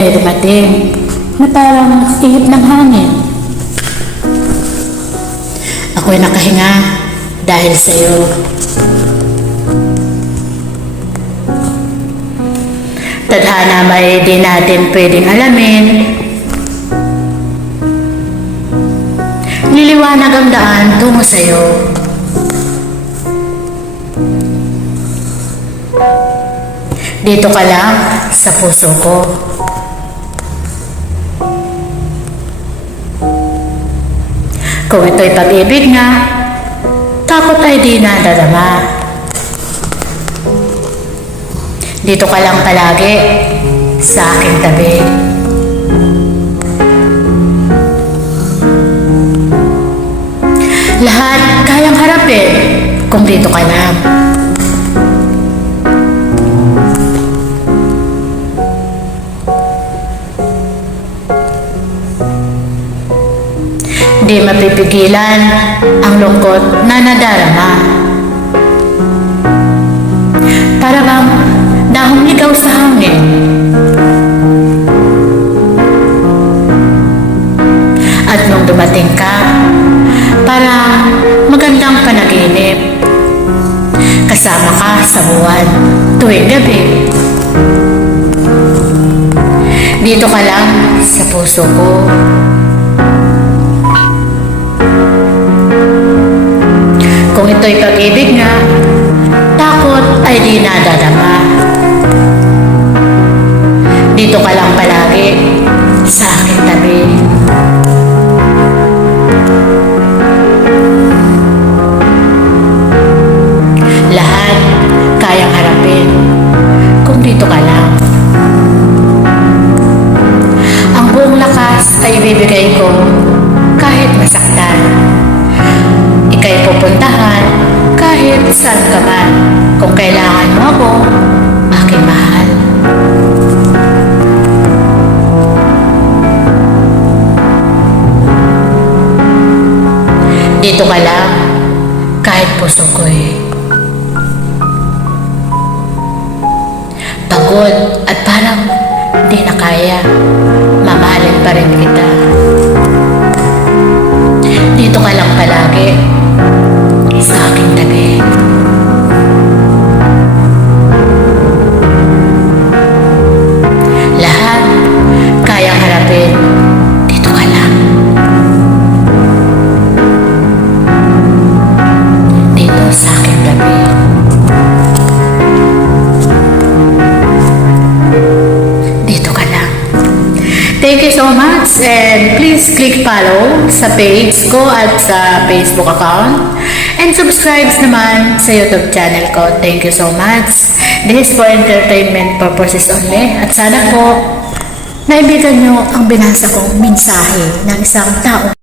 May dumating na parang ihip ng hangin. Ako'y nakahinga dahil sa iyo. Tadhana may di natin pwedeng alamin. Niliwanag ang daan tungo sa iyo. Dito ka lang sa puso ko. Kung ito'y pag-ibig nga, takot ay di nadadama. Dito ka lang palagi sa aking tabi. Lahat kayang harapin kung dito ka lang. Di mapipigilan ang lungkot na nadarama. Para bang nahumigaw sa hangin. At nung dumating ka, para magandang panaginip. Kasama ka sa buwan tuwing gabi. Dito ka lang sa puso ko. Kung ito'y pag-ibig nga, takot ay di nadadama. Dito ka lang palagi sa aking tabi. Lahat kayang harapin kung dito ka lang. Ang buong lakas ay ibibigay ko kahit masaktan. Ika'y pupuntahan kahit saan ka man kung kailangan mo ako, aking mahal. Dito ka lang kahit puso ko'y pagod at parang di na kaya, mamahalin pa rin kita. Dito ka lang palagi sa aking tabi. Lahat kayang harapin, dito ka lang. Dito sa aking tabi. Dito ka lang. Thank you so much, and please click follow sa page ko at sa Facebook account, and subscribe naman sa YouTube channel ko. Thank you so much. This is for entertainment purposes only, at sana po naibigan nyo ang binasa kong mensahe ng isang tao.